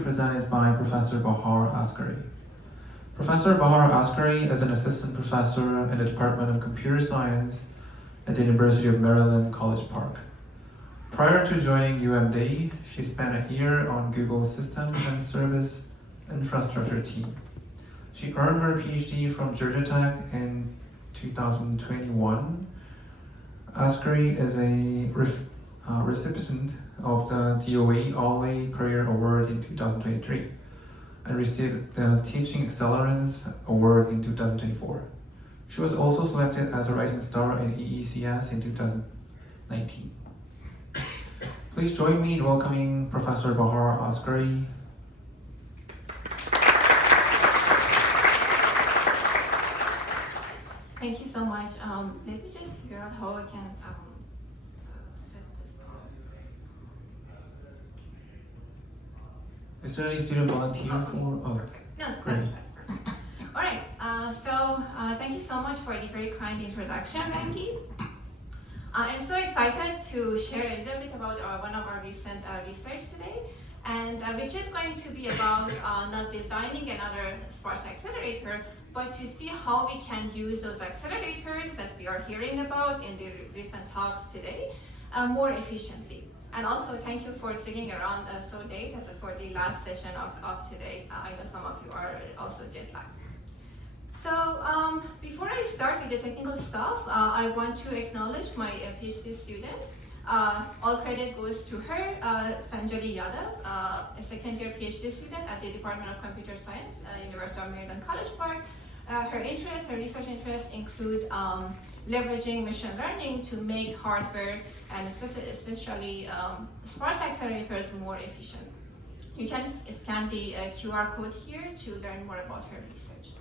Presented by Professor Bahar Asgari. Professor Bahar Asgari is an assistant professor in the Department of Computer Science at the University of Maryland, College Park. Prior to joining UMD, she spent a year on Google's Systems and Service Infrastructure team. She earned her PhD from Georgia Tech in 2021. Asgari is a recipient of the DOE All-A Career Award in 2023 and received the Teaching Excellence Award in 2024. She was also selected as a Rising Star in EECS in 2019. Please join me in welcoming Professor Bahar Asgari. Thank you so much. Let me just figure out how I can set this up. Is there any student volunteer for? Oh, No, great. that's perfect. All right. Thank you so much for the very kind introduction, Rangi. I'm so excited to share a little bit about one of our recent research today, and which is going to be about not designing another sparse accelerator, but to see how we can use those accelerators that we are hearing about in the recent talks today more efficiently. And also thank you for sticking around so late as for the last session of today. I know some of you are also jet lagged. So before I start with the technical stuff, I want to acknowledge my PhD student. All credit goes to her, Sanjali Yadav, a second-year PhD student at the Department of Computer Science, University of Maryland, College Park. Her research interests include leveraging machine learning to make hardware and especially sparse accelerators more efficient. You can scan the QR code here to learn more about her research.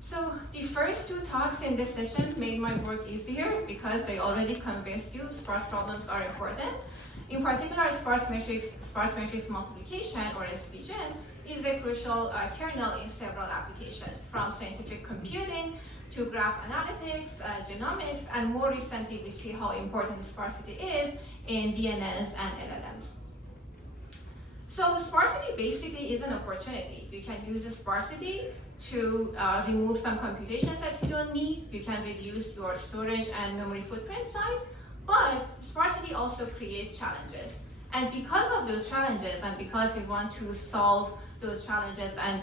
So the first two talks in this session made my work easier because they already convinced you sparse problems are important. In particular, sparse matrix multiplication, or SpGEMM, is a crucial kernel in several applications, from scientific computing to graph analytics, genomics, and more recently we see how important sparsity is in DNNs and LLMs. So sparsity basically is an opportunity. You can use sparsity to remove some computations that you don't need. You can reduce your storage and memory footprint size, but sparsity also creates challenges. And because of those challenges, and because we want to solve those challenges and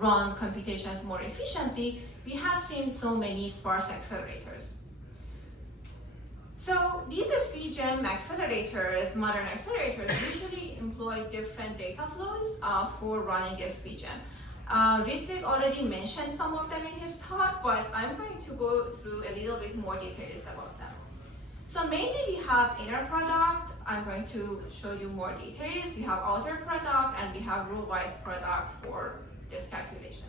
run computations more efficiently, we have seen so many sparse accelerators. So these SpGEMM accelerators, modern accelerators, usually employ different data flows for running SpGEMM. Ritvik already mentioned some of them in his talk, but I'm going to go through a little bit more details about them. So mainly we have inner product. I'm going to show you more details. We have outer product, and we have row-wise product for these calculations.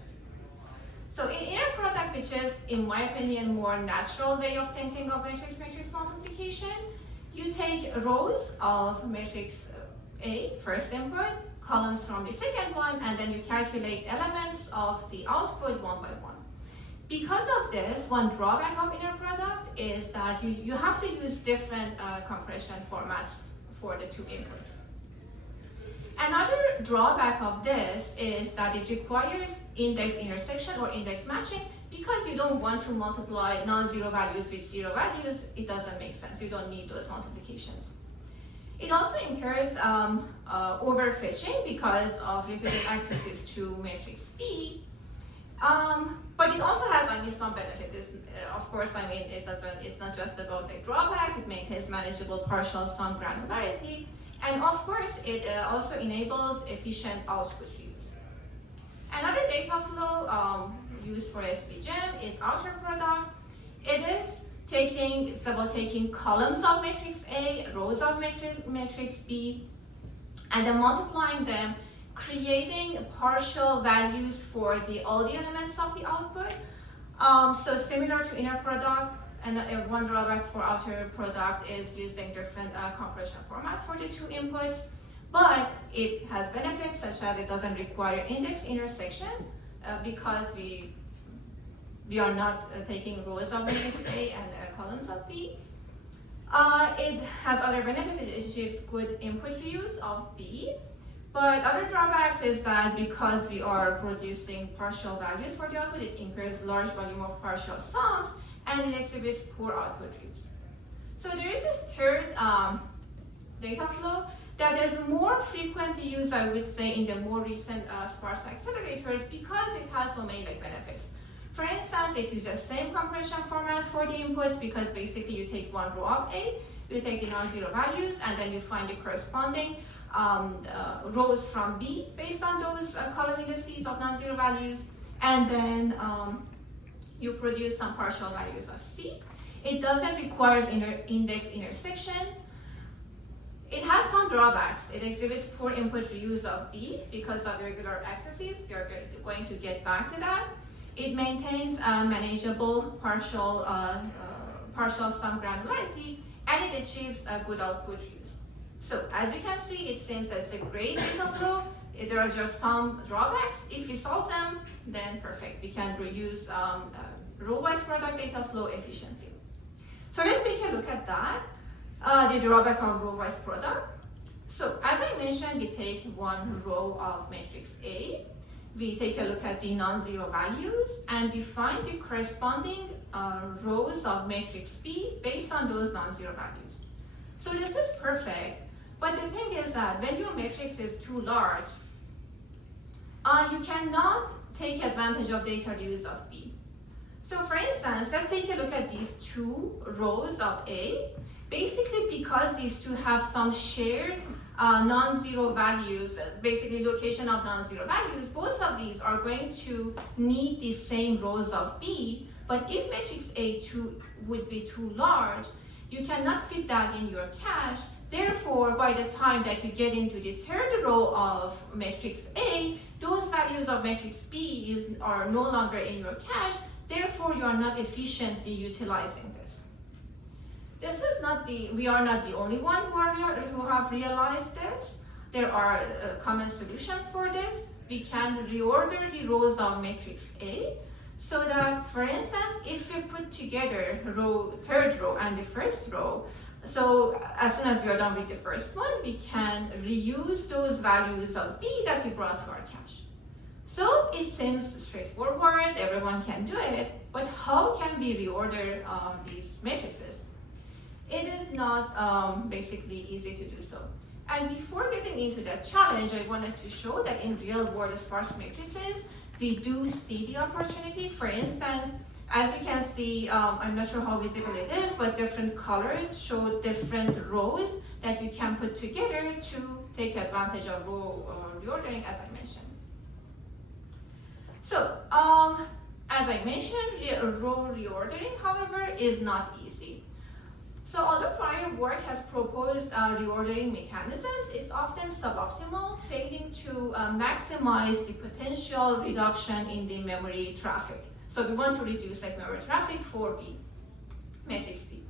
So in inner product, which is, in my opinion, more natural way of thinking of matrix multiplication, you take rows of matrix A, first input, columns from the second one, and then you calculate elements of the output one by one. Because of this, one drawback of inner product is that you have to use different compression formats for the two inputs. Another drawback of this is that it requires index intersection or index matching because you don't want to multiply non-zero values with zero values. It doesn't make sense. You don't need those multiplications. It also incurs overfetching because of repeated accesses to matrix B. But it also has, some benefits. Of course, it's not just about the drawbacks. It maintains manageable partial sum granularity. And of course, it also enables efficient output reuse. Another data flow used for SpGEMM is outer product. It's about taking columns of matrix A, rows of matrix B, and then multiplying them, creating partial values for all the elements of the output. So similar to inner product, and one drawback for outer product is using different compression formats for the two inputs, but it has benefits such as it doesn't require index intersection because we are not taking rows of matrix A and columns of B. It has other benefits. It achieves good input reuse of B. But other drawbacks is that because we are producing partial values for the output, it incurs large volume of partial sums and it exhibits poor output reads. So there is this third data flow that is more frequently used, I would say, in the more recent sparse accelerators because it has so many benefits. For instance, it uses same compression formats for the inputs because basically you take one row of A, you take the non-zero values, and then you find the corresponding rows from B based on those column indices of non-zero values, and then you produce some partial values of C. It doesn't require index intersection. It has some drawbacks. It exhibits poor input reuse of B because of regular accesses. You're going to get back to that. It maintains manageable partial sum granularity, and it achieves a good output reuse. So as you can see, it seems as a great data flow. There are just some drawbacks. If we solve them, then perfect. We can reuse row-wise product data flow efficiently. So let's take a look at that. The drawback of row-wise product. So as I mentioned, we take one row of matrix A, we take a look at the non-zero values, and we find the corresponding rows of matrix B based on those non-zero values. So this is perfect, but the thing is that when your matrix is too large, you cannot take advantage of data reuse of B. So for instance, let's take a look at these two rows of A. Basically, because these two have some shared non-zero values, basically location of non-zero values, both of these are going to need the same rows of B, but if matrix A2 would be too large, you cannot fit that in your cache. Therefore, by the time that you get into the third row of matrix A, those values of matrix B are no longer in your cache, therefore you are not efficiently utilizing this. This is not we are not the only one who have realized this. There are common solutions for this. We can reorder the rows of matrix A so that, for instance, if we put together third row and the first row, so as soon as we are done with the first one, we can reuse those values of B that we brought to our cache. So it seems straightforward, everyone can do it, but how can we reorder these matrices? It is not basically easy to do so. And before getting into that challenge, I wanted to show that in real world sparse matrices, we do see the opportunity. For instance, as you can see, I'm not sure how visible it is, but different colors show different rows that you can put together to take advantage of row reordering, as I mentioned. So, as I mentioned, row reordering, however, is not easy. So although prior work has proposed reordering mechanisms, it's often suboptimal, failing to maximize the potential reduction in the memory traffic. So we want to reduce memory traffic for B, matrix B.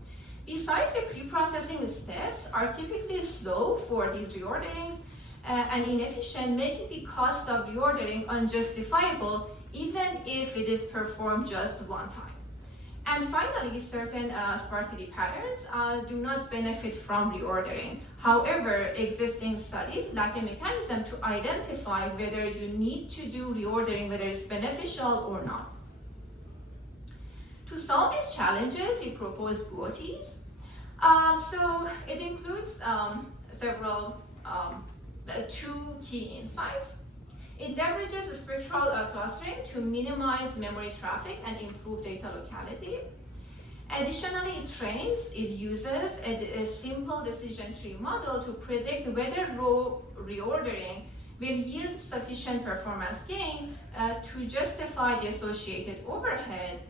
Besides, the pre-processing steps are typically slow for these reorderings and inefficient, making the cost of reordering unjustifiable even if it is performed just one time. And finally, certain sparsity patterns do not benefit from reordering. However, existing studies lack a mechanism to identify whether you need to do reordering, whether it's beneficial or not. To solve these challenges, we propose BOTs. So it includes two key insights. It leverages spectral clustering to minimize memory traffic and improve data locality. Additionally, it uses a simple decision tree model to predict whether row reordering will yield sufficient performance gain to justify the associated overhead.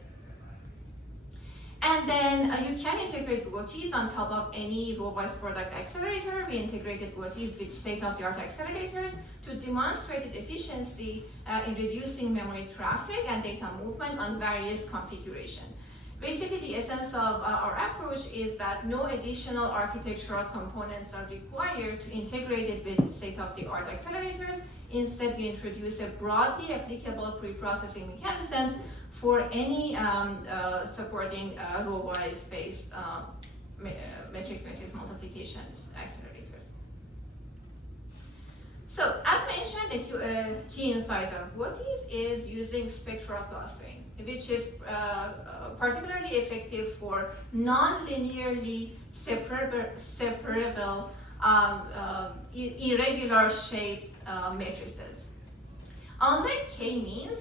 And then you can integrate BOTs on top of any row-wise product accelerator. We integrated BOTs with state-of-the-art accelerators to demonstrate efficiency in reducing memory traffic and data movement on various configurations. Basically, the essence of our approach is that no additional architectural components are required to integrate it with state-of-the-art accelerators. Instead, we introduce a broadly applicable pre-processing mechanisms for any supporting row-wise based matrix multiplications accelerators. So as mentioned, the key insight of GOTIs is using spectral clustering, which is particularly effective for non-linearly separable irregular shaped matrices. Unlike k-means,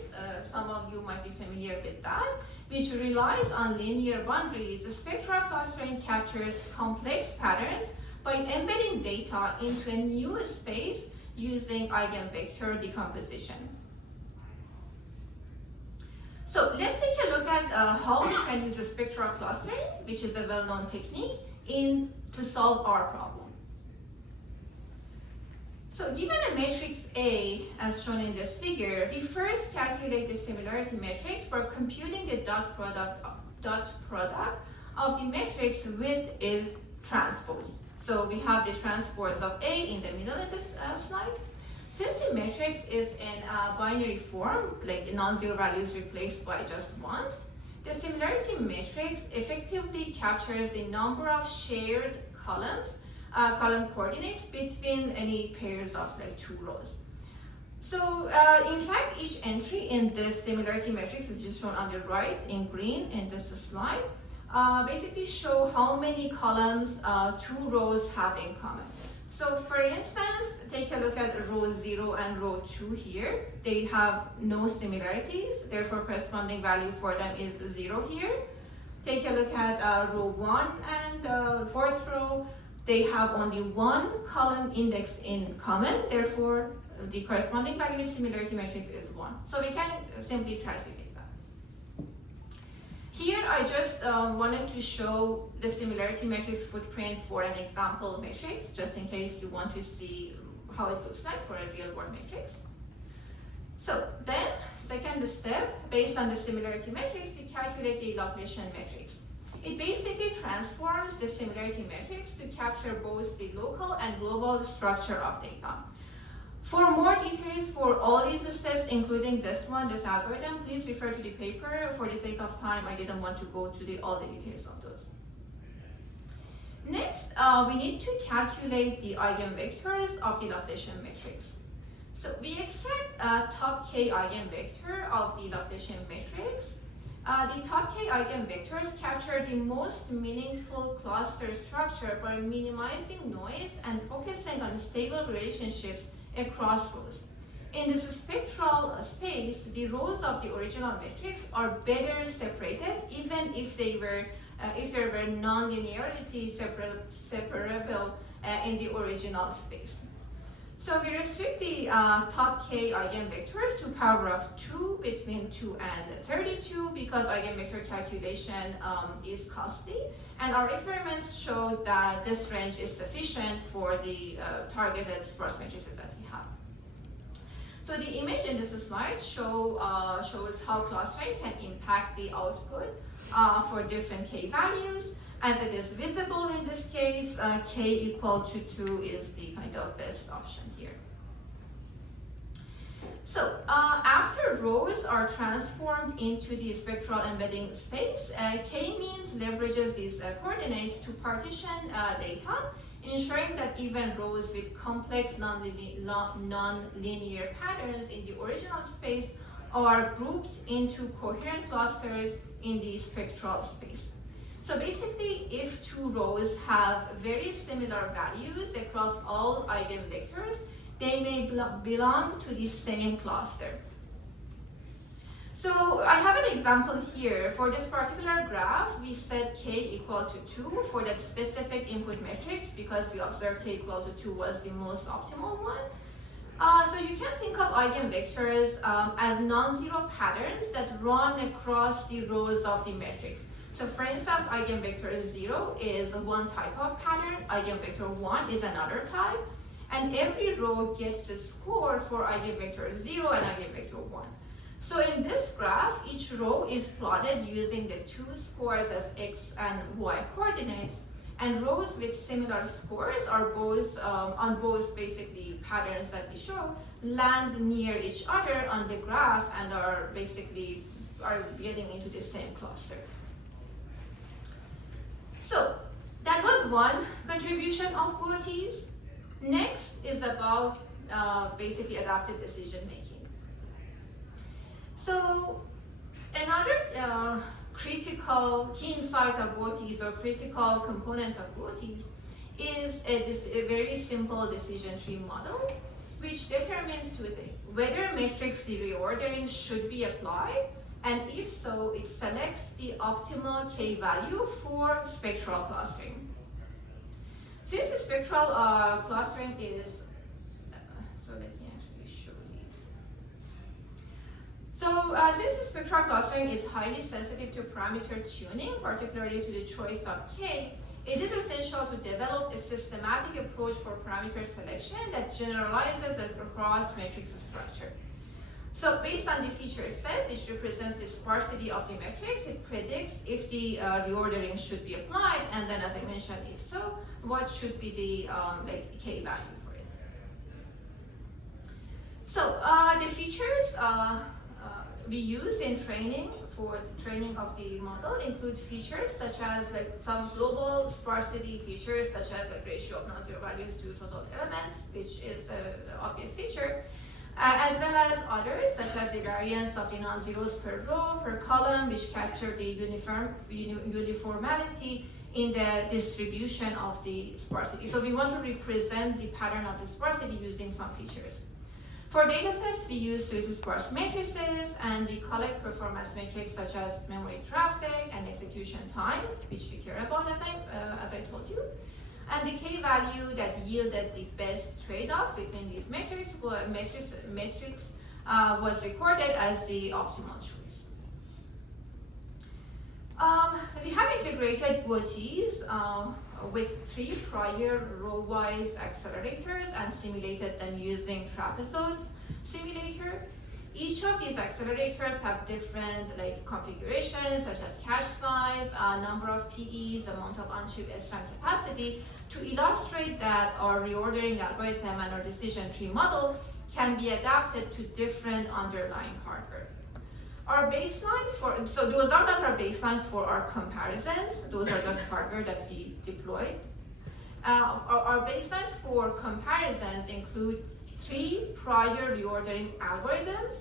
some of you might be familiar with that, which relies on linear boundaries, spectral clustering captures complex patterns by embedding data into a new space using eigenvector decomposition. So let's take a look at how we can use a spectral clustering, which is a well-known technique, to solve our problem. So given a matrix A, as shown in this figure, we first calculate the similarity matrix for computing the dot product of the matrix with its transpose. So we have the transpose of A in the middle of this slide. Since the matrix is in a binary form, like the non-zero values replaced by just ones, the similarity matrix effectively captures the number of shared column coordinates between any pairs of like two rows. So in fact, each entry in this similarity matrix is just shown on the right in green in this slide. Basically show how many columns two rows have in common. So for instance, take a look at row 0 and row 2 here. They have no similarities, therefore corresponding value for them is 0 here. Take a look at row 1 and fourth row. They have only one column index in common, therefore the corresponding value in similarity matrix is 1. So we can simply calculate. Here I just wanted to show the similarity matrix footprint for an example matrix, just in case you want to see how it looks like for a real world matrix. So then, second step, based on the similarity matrix, we calculate the Laplacian matrix. It basically transforms the similarity matrix to capture both the local and global structure of data. For more details for all these steps, including this one, this algorithm, please refer to the paper. For the sake of time, I didn't want to go to all the details of those. Next, we need to calculate the eigenvectors of the Laplacian matrix. So we extract top k eigenvector of the Laplacian matrix. The top k eigenvectors capture the most meaningful cluster structure by minimizing noise and focusing on stable relationships across rows. In this spectral space, the rows of the original matrix are better separated, even if there were non-linearity separable in the original space. So we restrict the top k eigenvectors to power of 2 between 2 and 32 because eigenvector calculation is costly, and our experiments showed that this range is sufficient for the targeted sparse matrices that we have. So the image in this slide shows how clustering can impact the output for different k values. As it is visible in this case, k equal to 2 is the kind of best option here. So after rows are transformed into the spectral embedding space, k-means leverages these coordinates to partition data, ensuring that even rows with complex non-linear patterns in the original space are grouped into coherent clusters in the spectral space. So basically, if two rows have very similar values across all eigenvectors, they may belong to the same cluster. So I have an example here. For this particular graph, we set k equal to 2 for that specific input matrix because we observed k equal to 2 was the most optimal one. So you can think of eigenvectors as non-zero patterns that run across the rows of the matrix. So for instance, eigenvector 0 is one type of pattern, eigenvector 1 is another type, and every row gets a score for eigenvector 0 and eigenvector 1. So in this graph, each row is plotted using the two scores as x and y coordinates, and rows with similar scores are both on both basically patterns that we show land near each other on the graph and are getting into the same cluster. So that was one contribution of GOTs. Next is about basically adaptive decision making. So another critical key insight of GOTIs or critical component of GOTIs is a very simple decision tree model, which determines two things: whether matrix reordering should be applied, and if so, it selects the optimal K value for spectral clustering. Since the spectral clustering is, so let me actually show these. So since the spectral clustering is highly sensitive to parameter tuning, particularly to the choice of K, it is essential to develop a systematic approach for parameter selection that generalizes across matrix structure. So based on the feature set, which represents the sparsity of the matrix, it predicts if the reordering should be applied, and then, as I mentioned, if so, what should be the K value for it. So the features we use in training for training of the model include features such as some global sparsity features, such as ratio of non-zero values to total elements, which is the obvious feature, as well as others such as the variance of the non-zeros per row, per column, which capture the uniformity in the distribution of the sparsity. So we want to represent the pattern of the sparsity using some features. For datasets, we use sparse matrices, and we collect performance metrics such as memory traffic and execution time, which we care about, as I told you. And the K value that yielded the best trade-off between these metrics was recorded as the optimal choice. We have integrated GOTIs with 3 prior row-wise accelerators and simulated them using Trapezoid simulator. Each of these accelerators have different configurations, such as cache size, number of PEs, amount of on-chip SRAM capacity, to illustrate that our reordering algorithm and our decision tree model can be adapted to different underlying hardware. Our baseline so those are not our baselines for our comparisons, those are just hardware that we deployed. Our baselines for comparisons include 3 prior reordering algorithms.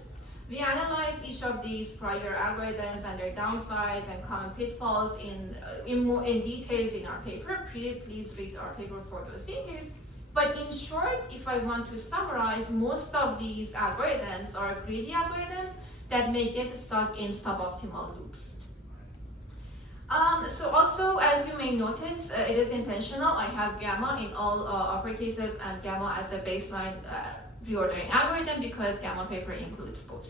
We analyze each of these prior algorithms and their downsides and common pitfalls in details in our paper. Please read our paper for those details. But in short, if I want to summarize, most of these algorithms are greedy algorithms that may get stuck in suboptimal loops. So also, as you may notice, it is intentional. I have gamma in all uppercases and gamma as a baseline reordering algorithm because gamma paper includes both.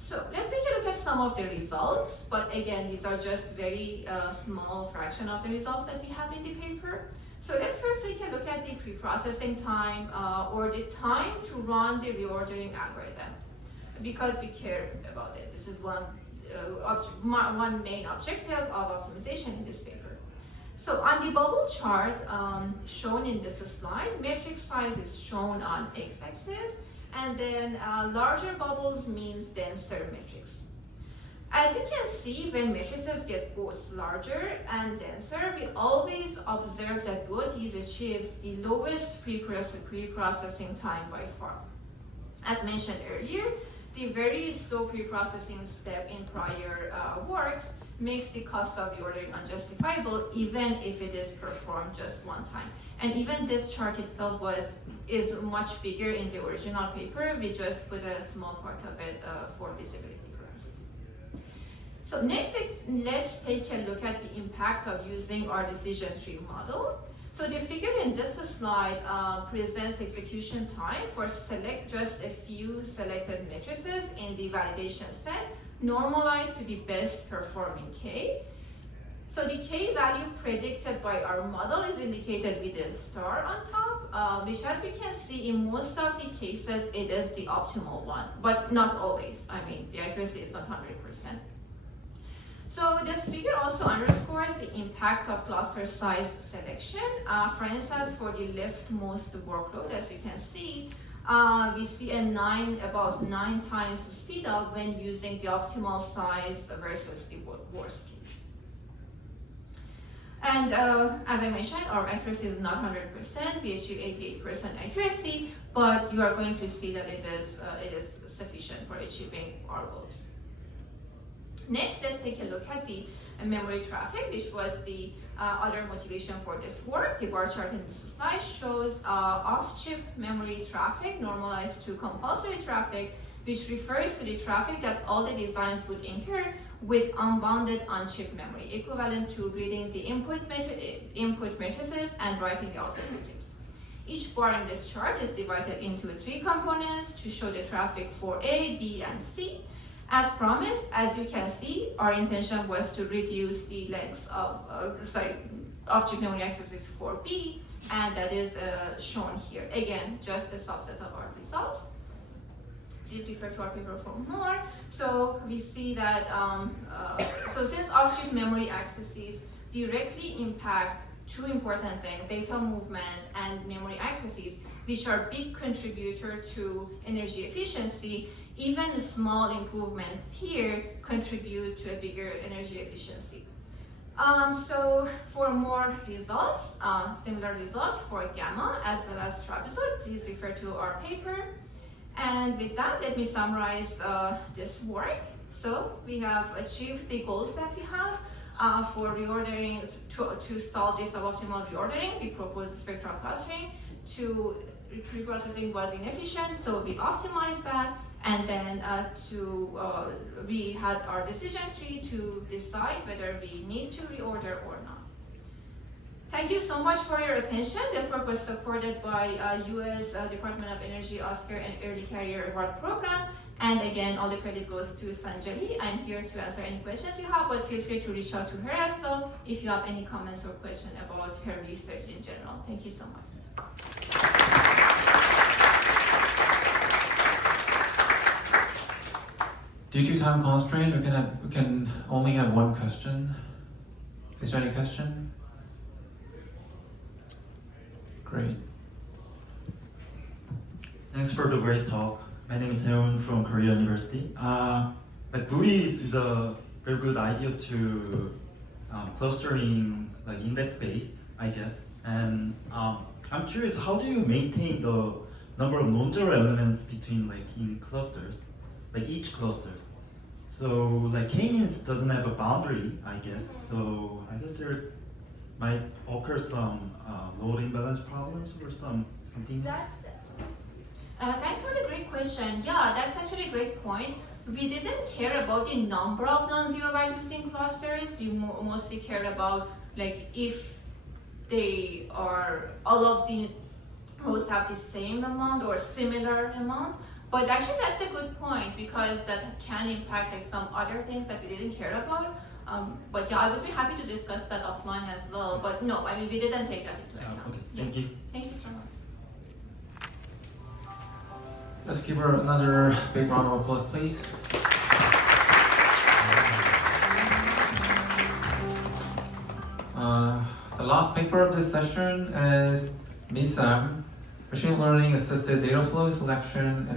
So let's take a look at some of the results, but again, these are just very small fraction of the results that we have in the paper. So let's first take a look at the preprocessing time or the time to run the reordering algorithm, because we care about it. This is one main objective of optimization in this paper. So on the bubble chart shown in this slide, matrix size is shown on x-axis, and then larger bubbles means denser matrix. As you can see, when matrices get both larger and denser, we always observe that GOTIs achieves the lowest preprocessing time by far. As mentioned earlier, the very slow preprocessing step in prior works makes the cost of reordering unjustifiable, even if it is performed just one time. And even this chart itself is much bigger in the original paper. We just put a small part of it for visibility purposes. So next, let's take a look at the impact of using our decision tree model. So the figure in this slide presents execution time for just a few selected matrices in the validation set, normalized to the best performing K. So the K value predicted by our model is indicated with a star on top, which, as we can see, in most of the cases, it is the optimal one, but not always. I mean, the accuracy is not 100%. So this figure also underscores the impact of cluster size selection. For instance, for the leftmost workload, as you can see, we see about 9 times the speed up when using the optimal size versus the worst case. And as I mentioned, our accuracy is not 100%. We achieve 88% accuracy, but you are going to see that it is sufficient for achieving our goals. Next, let's take a look at the memory traffic, which was the other motivation for this work. The bar chart in this slide shows off-chip memory traffic normalized to compulsory traffic, which refers to the traffic that all the designs would incur with unbounded on-chip memory, equivalent to reading the input matrices and writing the output matrix. Each bar in this chart is divided into 3 components to show the traffic for A, B, and C. As promised, as you can see, our intention was to reduce the lengths of off-chip memory accesses for B, and that is shown here. Again, just a subset of our results. Please refer to our paper for more. So we see that, so since off-chip memory accesses directly impact 2 important things, data movement and memory accesses, which are big contributor to energy efficiency, even small improvements here contribute to a bigger energy efficiency. So for more results, similar results for gamma as well as trapezoid, please refer to our paper. And with that, let me summarize this work. So we have achieved the goals that we have for reordering, to solve this suboptimal reordering. We proposed spectral clustering. Preprocessing was inefficient, so we optimized that. And then we had our decision tree to decide whether we need to reorder or not. Thank you so much for your attention. This work was supported by US Department of Energy Oscar and Early Career Award Program. And again, all the credit goes to Sanjali. I'm here to answer any questions you have, but feel free to reach out to her as well if you have any comments or questions about her research in general. Thank you so much. Due to time constraint, we can only have one question. Is there any question? Great. Thanks for the great talk. My name is Heon from Korea University. Booty is a very good idea to clustering like index-based, I guess. And I'm curious, how do you maintain the number of non-zero elements between like in clusters, like each clusters? So like K-means doesn't have a boundary, I guess. So I guess there might occur some load imbalance problems or something else. Thanks for the great question. Yeah, that's actually a great point. We didn't care about the number of non-zero values in clusters. We mostly cared about like if they are, all of the rows have the same amount or similar amount. But actually that's a good point because that can impact like some other things that we didn't care about. But yeah, I would be happy to discuss that offline as well. But no, I mean, we didn't take that into account. Okay, thank you. Thank you so much. Let's give her another big round of applause, please. The last paper of this session is MISAM, Machine Learning Assisted Data Flow Selection and